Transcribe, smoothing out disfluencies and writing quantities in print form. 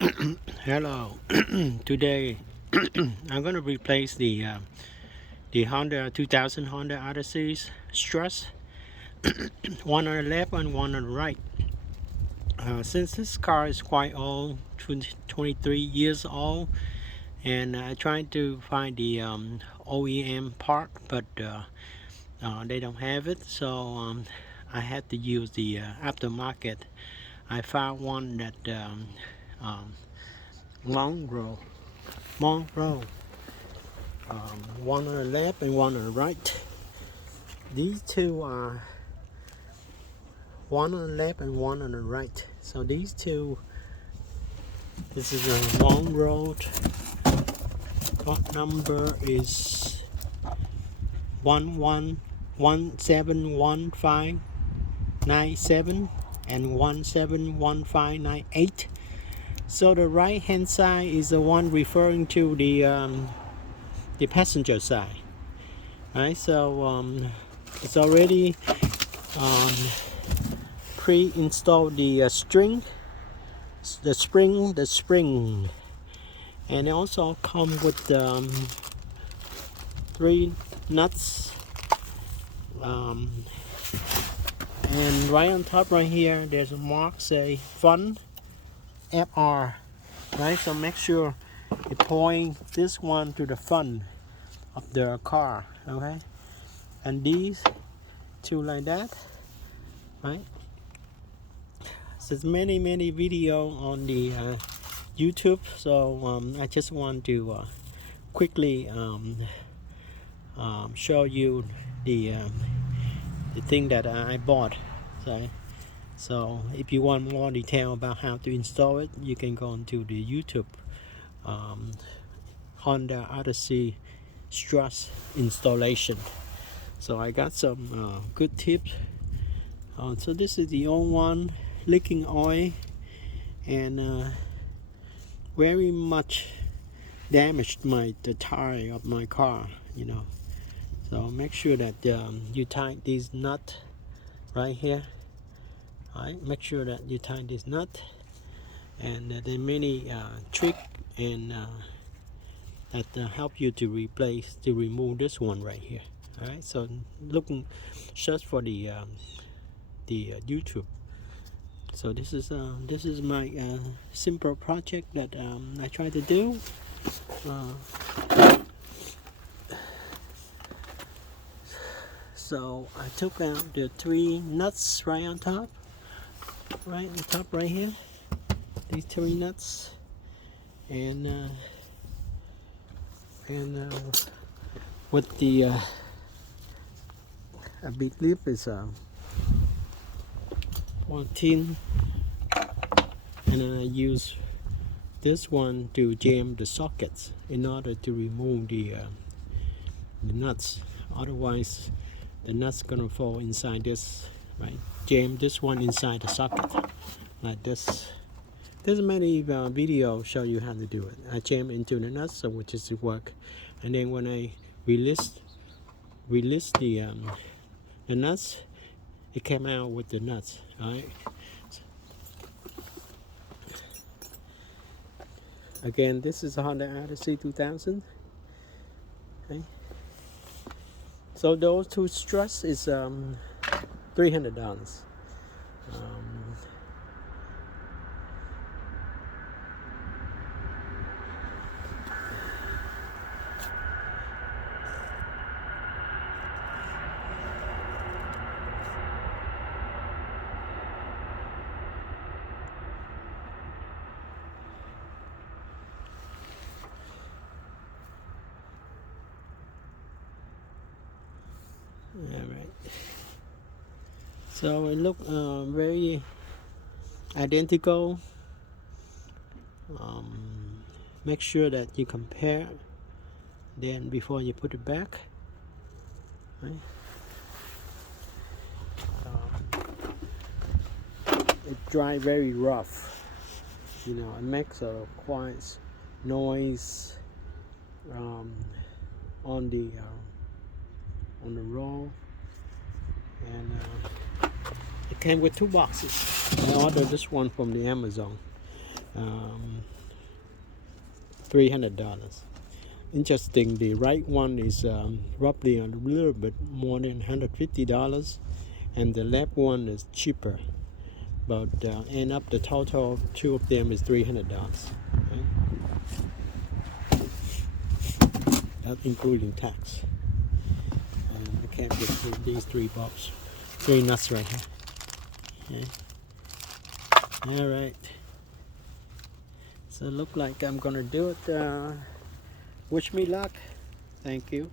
Hello. Today I'm going to replace the Honda 2000 Honda Odyssey struts, one on the left and one on the right. Since this car is quite old, 23 years old, and I tried to find the OEM part, but they don't have it, so I had to use the aftermarket. I found one that um, Monroe. Monroe. One on the left and one on the right. These two are one on the left and one on the right. So these two, this is a long road. Part number is 11171597 and 171598. So the right hand side is the one referring to the passenger side. Right, so it's already pre-installed the spring, and it also come with 3 nuts, and right on top right here there's a mark say fun FR, right? So make sure you point this one to the front of the car, okay? And these two like that, right? So there's many video on the YouTube, so I just want to quickly show you the thing that I bought. So if you want more detail about how to install it, you can go onto the YouTube Honda Odyssey Struts installation. So I got some good tips. So this is the old one, leaking oil, and very much damaged the tire of my car, you know. So make sure that you tighten this nut right here. Alright, make sure that you tighten this nut, and there are many tricks and that help you to remove this one right here. Alright, so search for the YouTube. So this is my simple project that I try to do. So I took out the 3 nuts right on top, right on top right here. These 3 nuts, and with the a big lip is 14, and then I use this one to jam the sockets in order to remove the nuts. Otherwise the nuts gonna fall inside this, right? Jam this one inside the socket like this. There's many videos show you how to do it. I jam into the nuts, so which is to work, and then when I release the nuts, it came out with the nuts. Alright. Again, this is a Honda Odyssey 2000. Okay. So those 2 struts is $300. Alright. So it look very identical. Make sure that you compare then before you put it back, right? It dry very rough, you know. It makes a quiet noise on the roll, and it came with 2 boxes. I ordered this one from the Amazon. $300. Interesting, the right one is roughly a little bit more than $150, and the left one is cheaper, but end up the total of two of them is $300. Okay? That's including tax. And I can't get through these three bolts, three nuts right here. Okay. All right. So it look like I'm gonna do it. Wish me luck. Thank you.